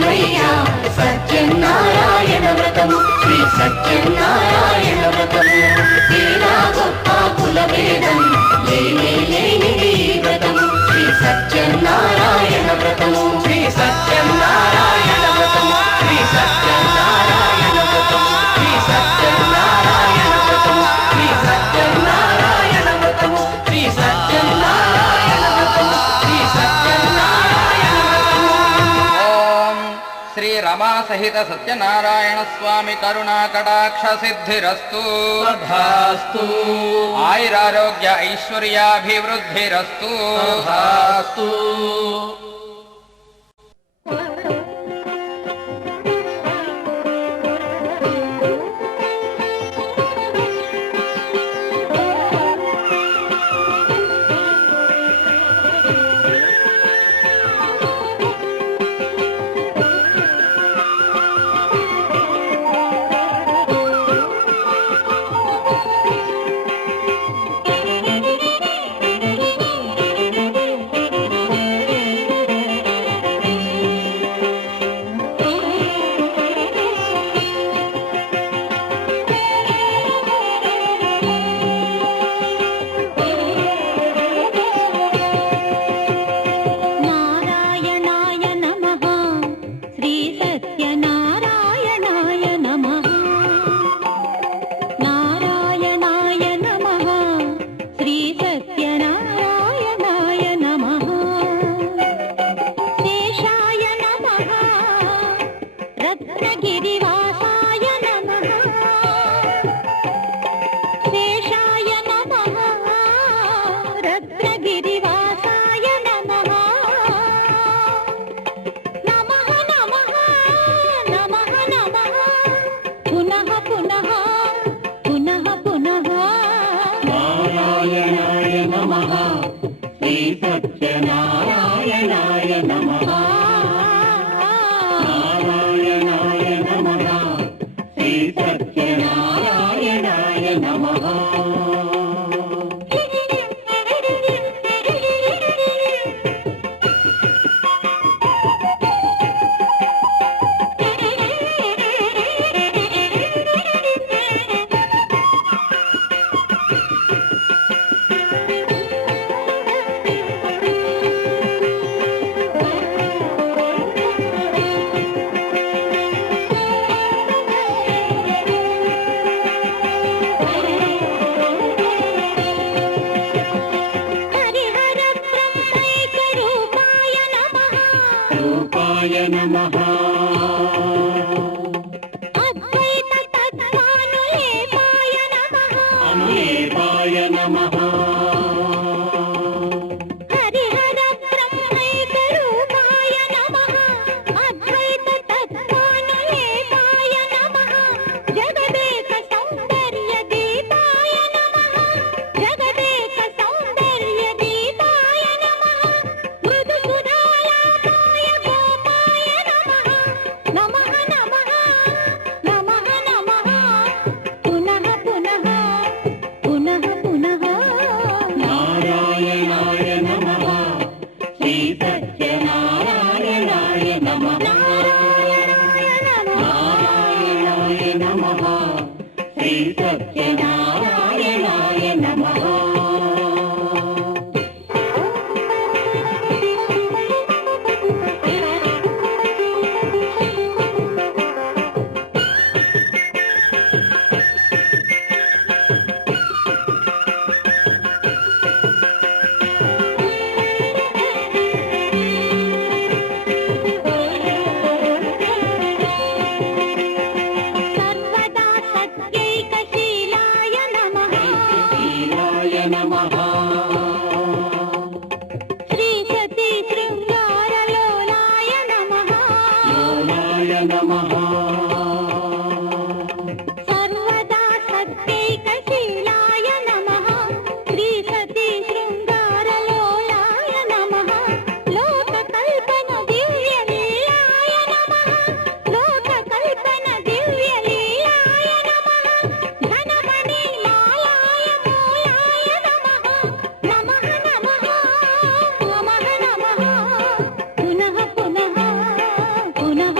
వ్రతమయ్యా సత్యనారాయణ వ్రతము శ్రీ సత్యనారాయణ వ్రతము తీరా గొప్ప కులభేదం లేనిది వ్రతము శ్రీ సత్యనారాయణ వ్రతము శ్రీ సత్యనారాయణ వ్రతము శ్రీ సత్యనారాయణ వ్రతము శ్రీ సత్యనారాయణ వ్రతము శ్రీ సత్యనారాయణ వ్రతము శ్రీ సత్యనారాయణ వ్రతము శ్రీ సత్యనారాయణ వ్రతము. ఓం శ్రీ రమా సహిత సత్యనారాయణ స్వామి కరుణా కటాక్ష సిద్ధిరస్తు. తథాస్తు. ఆయురారోగ్య ఐశ్వర్యాభివృద్ధిరస్తు. తథాస్తు. पुनः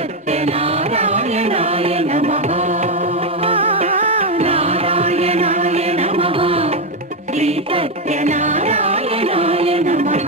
సత్యనారాయణాయ నమః నారాయణాయ నమః శ్రీ సత్యనారాయణాయ నమః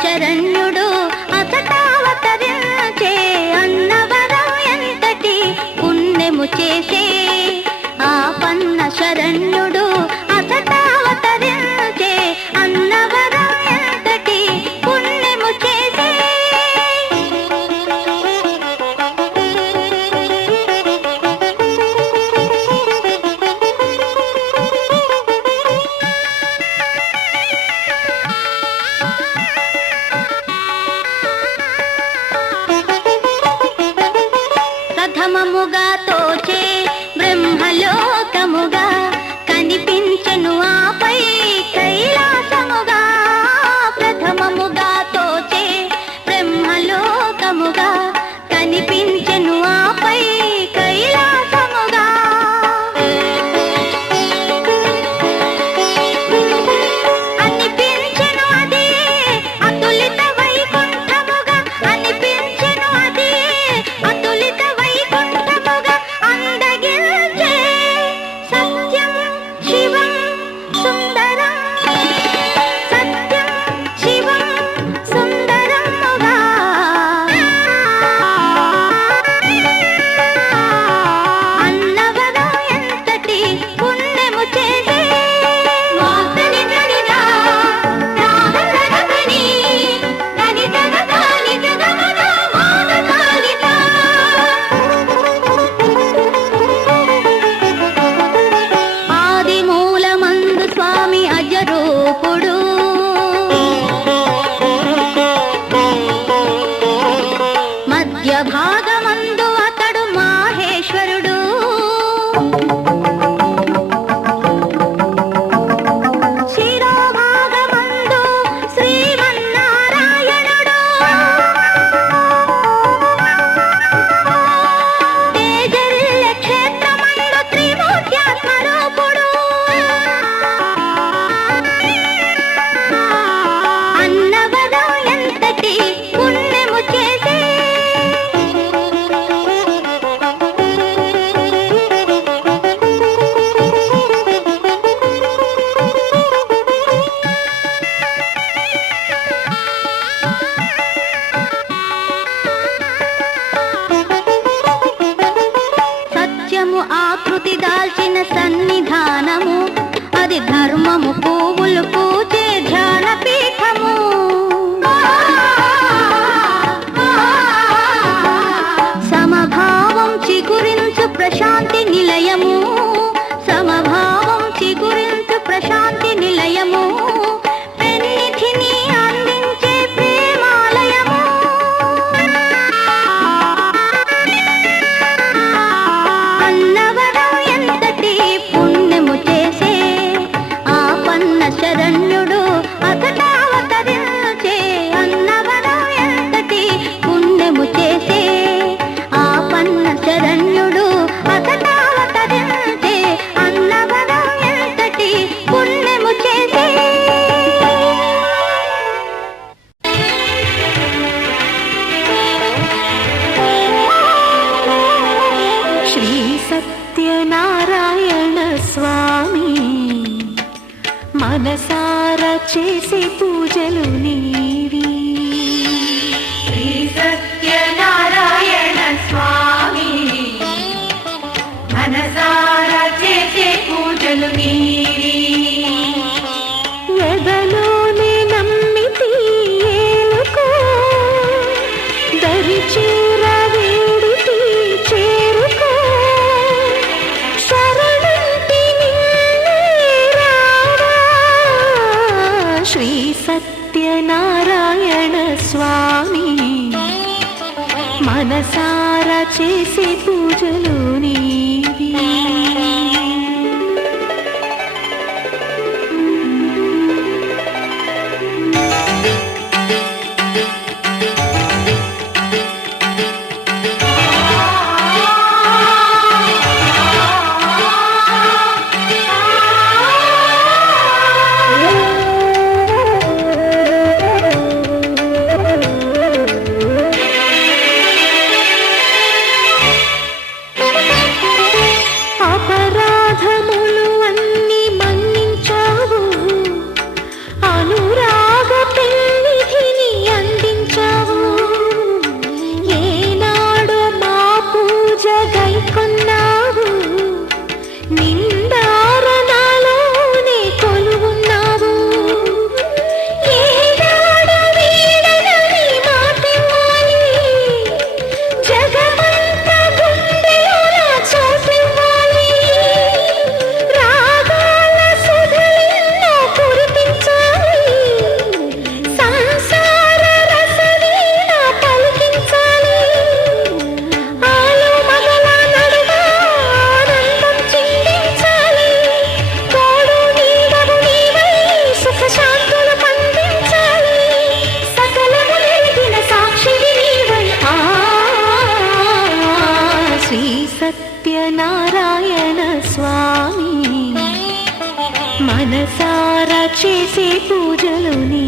శరణ్యుడు అసటావతరించే అన్నవరం ఎంతటి పుణ్యము చేసే ఆ పన్న శరణ్యుడు అసటావతరించే అన్నవరం ఎంతటి పుణ్యము చేసే ప్రథమముగా తోచే బ్రహ్మలోకముగా కనిపించెను ఆపై కైలాసముగా ప్రథమముగా తోచే బ్రహ్మలోకముగా కనిపించెను ఆపై కైలాసముగా అనిపించెను అదే అతులిత వైకుంఠముగా అనిపించెను అదే అతులిత వైకుంఠముగా అందగిల్చే సత్యం శివం సుందరం సత్యం శివం సుందరముగా అన్నవరం ఎంతటి పుణ్యము చేసే మోసని గడిదా నాగరగని గనితగని గగమన మోదకాలిత ఆది మూలమందు స్వామి అజరూపుడు మధ్య భాగమందు అతడు మాహేశ్వరుడు శిరోభాగమందు శ్రీమన్నారాయణుడు తేజరిల్ల క్షేత్రమందు త్రిమూర్త్యాత్మరూపుడు అన్నవరం ఎంతటి పుణ్యము చేసే సత్యము ఆకృతి దాల్చిన సన్నిధానము అది ధర్మము పువ్వులు పూజే ధ్యాన పీఠము సమభావం చిగురించు ప్రశాంతి నిలయము సమభావం చిగురించు ప్రశాంతి నిలయము పెన్నిధిని అందించే ప్రేమాలయము అన్నవరం ఎంతటి పుణ్యము చేసే ఆ పన్న శరణ్యుడు అసటావతరించే అన్నవరం ఎంతటి పుణ్యము చేసే ఆ పన్న శరణ్యుడు అసటావతరించే అన్నవరం ఎంతటి పుణ్యము చేసే శ్రీ సత్యనారాయణ స్వామి మనసారా చేసే పూజలు నీవి శ్రీ సత్యనారాయణ స్వామి మనసారా చేసే పూజలు నీవి ఎదలోనే నమ్మితి ఏలుకో దరి చేర వేడితి చేరుకో శరణంటి నిన్నే రావా శ్రీ సత్యనారాయణ మనసారా చేసే పూజలు నీవి. అపరాధములు అన్ని మన్నించావు, అనురాగ పెన్నిధిని అందించావు. ఏనాడు మా పూజ గైకొన్నావు, నిందారణలోనే కొలువున్నావు. ఏనాడు వీడనని మాటివ్వాలి, జగమంత గుండెలోన చోటివ్వాలి. రాగాల సుధలెన్నో కురిపించాలి, సంసార రసవీణ పలికించాలి. ఆలు మగల నడుమ ఆనందం చిందించాలి. తోడు నీడవు నీవై సుఖశాంతులు పండించాలి. సకలము నెరిగిన సాక్షివి నీవై శ్రీ సత్యనారాయణ స్వామి. మనసారా చేసే పూజలు నీ